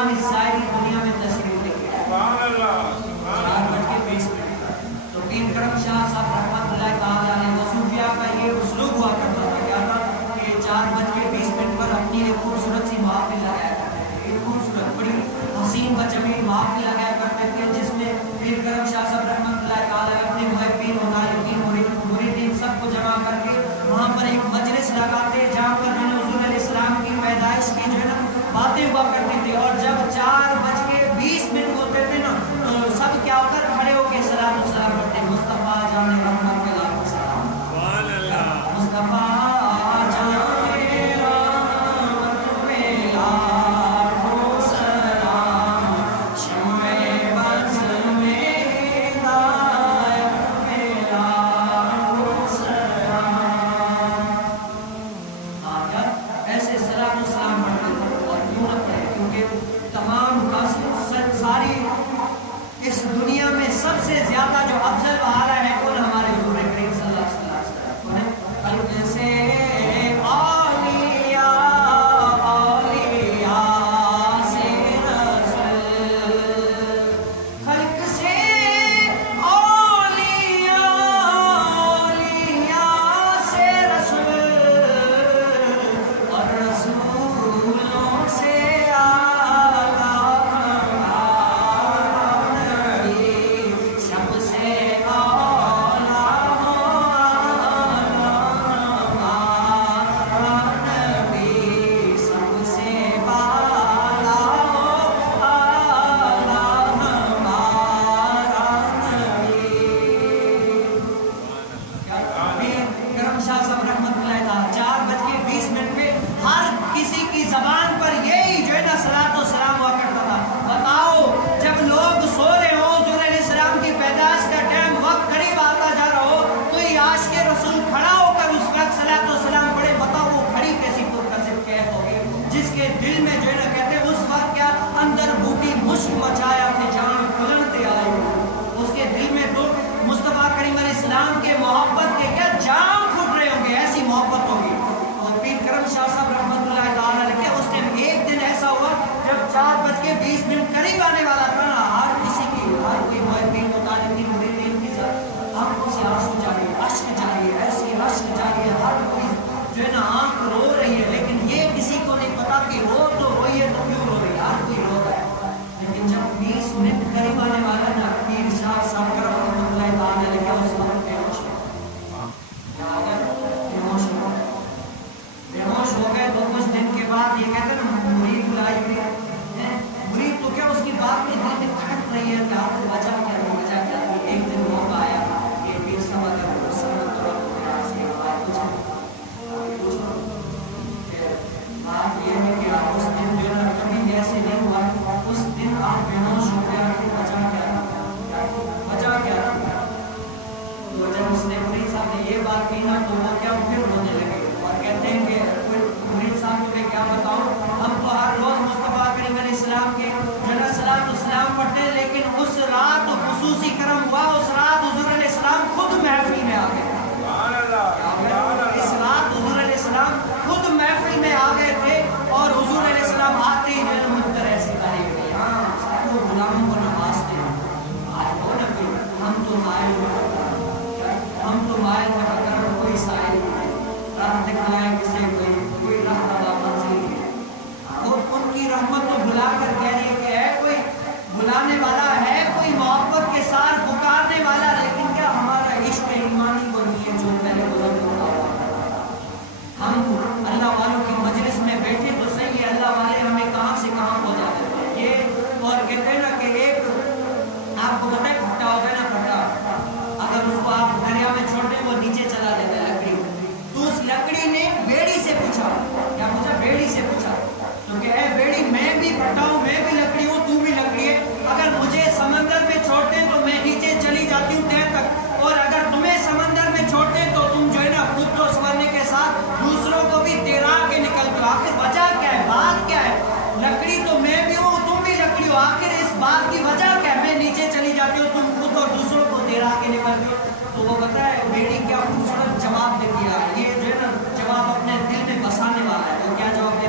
قرآن اس ساری دنیا میں تشریف لے کے آیا 4:20 تو پیر کرم شاہ صاحب رحمۃ اللہ تعالیٰ علیہ وصوفیہ کا یہ اسلوب ہوا کرتا تھا، کیا تھا کہ 4:20 پر اپنی ایک خوبصورت سی محفل لگایا کرتے تھے، ایک خوبصورت بڑی حسین و جمیل محفل لگایا کرتے تھے، جس میں پیر کرم شاہ صاحب رحمۃ اللہ تعالیٰ اپنے محبین و نالقین مریدین سب کو جمع کر کے وہاں پر ایک مجلس لگاتے جہاں پر حضور علیہ السلام کی پیدائش کی جو ہے نا باتیں ہوا کرتی تھی، اور جب 4:20 ہوتے تھے نا تو سب کیا ہوتا کھڑے ہو کے صلاۃ و سلام پڑھتے، مصطفیٰ جان رحمت کے لاکھ سلام، مصطفیٰ جان رحمت کے لاکھ سلام، شمع بز میں ہدایت کے لاکھ سلام۔ ایسے صلاۃ و سلام پڑھتے تھے، اور کیوں ہوتا ہے کیونکہ تمام ساری اس دنیا میں سب سے زیادہ جو افضل بہارا ہے کون ہمارے حضور کریم صلی اللہ علیہ وسلم کون ہے؟ خلق سے اولیاء، اولیاء سے رسول، خلق سے اولیاء، اولیاء سے رسول، اور رسولوں سے مچایا تھے جان کھلنتے آئے، اس کے دل میں تو مصطفیٰ کریم علیہ السلام کے محبت کے کیا جام پھوٹ رہے ہوں گے، ایسی محبت ہوگی۔ اور پیر کرم شاہ صاحب رحمۃ اللہ تعالیٰ علیہ کے اس ٹائم ایک دن ایسا ہوا جب 4:20 قریب آنے والا تھا نا، ہر کسی کی ہر کوئی محبین مطالبین مریدین کی آنکھوں سے آنسو جاری ہے، اشک جاری ہے، ایسی اشک جاری ہے، ہر کوئی جو ہے نا آنکھ رو رہی ہے، لیکن یہ کسی کو نہیں پتا کہ رو تو روئی ہے تو کیوں رو رہی ہے، ہر کوئی رو رہا ہے۔ لیکن جب 20 منٹ قریب آنے والا نا، پیر شاہ صاحب رحمۃ اللہ تعالیٰ علیہ اس وقت بیہوش ہو گئے تو کچھ دن کے بعد یہ کہتے ہیں نا مرید بلائی ہوئی، مرید تو کیا اس کی بات میں دل میں کھٹک رہی ہے کہ آپ کو وجہ کیا ہے، وجہ کیا ہے۔ ایک دن موقع آیا کہ پیر صاحب اگر اس سمت تو اس کے بعد کچھ بات یہ ہے کہ اس دن جو ہے کبھی ایسے نہیں ہوا، اس دن آپ بیہوش ہو گیا کہ وجہ کیا ہے، وجہ کیا ہے۔ تو جب اس نے مرید صاحب نے یہ بات کی نا تو وہ کیا پھر رونے لگے اور کہتے ہیں کہ مرید صاحب تمہیں کیا بتاؤں، ہم تو ہر روز مصطفیٰ کریم علیہ السلام کے جنہ صلاۃ و سلام پڑھتے ہیں، لیکن اس رات خصوصی کرم ہوا، اس رات حضور علیہ السلام خود محفل میں آ گئے، اس رات حضور علیہ السلام خود محفل میں آ گئے تھے، اور حضور علیہ السلام آتے ہی جو منتر ایسی کہے گی، ہاں سارے غلاموں کو نوازتے ہیں، آئے ہو نا کہ ہم تو مائل ہیں، اگر ہم کوئی سائل راہ دکھلائے کسے کوئی راہ دادا منزل ہے، اور ان کی رحمت کو بلا کر کہہ رہی ہے کہ ہے کوئی بلانے والا ہے، کوئی محبت کے ساتھ پکارنے والا، لیکن کیا ہمارا عشق ایمانی کو نہیں ہے جو پہلے بلند ہوتا ہوا۔ ہم اللہ والوں کی مجلس میں بیٹھے تو صحیح ہے، اللہ والے ہمیں کہاں سے کہاں پہنچا دیتے ہیں یہ، اور کہتے ہیں نا کہ ایک آپ کو پتہ ہے پھٹا ہوگا نا، پھٹا اگر اس کو آپ دریا میں چھوڑ دیں وہ نیچے چلا دیتا ہے لکڑی، تو اس لکڑی نے بیڑی سے پوچھا، کیا پوچھا؟ بیڑی سے پوچھا، تو کہ اے بیڑی میں بھی پھٹا ہوں، میں بھی لکڑی ہوں، تو بھی لکڑی ہے، اگر مجھے سمندر میں چھوڑتے ہیں تو میں نیچے چلی جاتی ہوں تہ تک، اور اگر تمہیں سمندر میں چھوڑتے ہیں تو تم جو ہے نا خود تو سورنے کے ساتھ دوسروں کو بھی تیرا کے نکلتے ہو۔ آخر وجہ کیا ہے، بات کیا ہے؟ لکڑی تو میں بھی ہوں، تم بھی لکڑی ہو، آخر اس بات کی وجہ کیا ہے؟ میں نیچے چلی جاتی ہوں، تم خود اور دوسروں کو تیرا کے نکلتے ہو۔ تو وہ پتہ ہے بیڑی کیا خوبصورت جواب دے دیا، یہ جو ہے نا جواب اپنے دل میں بسانے والا ہے۔ وہ کیا جواب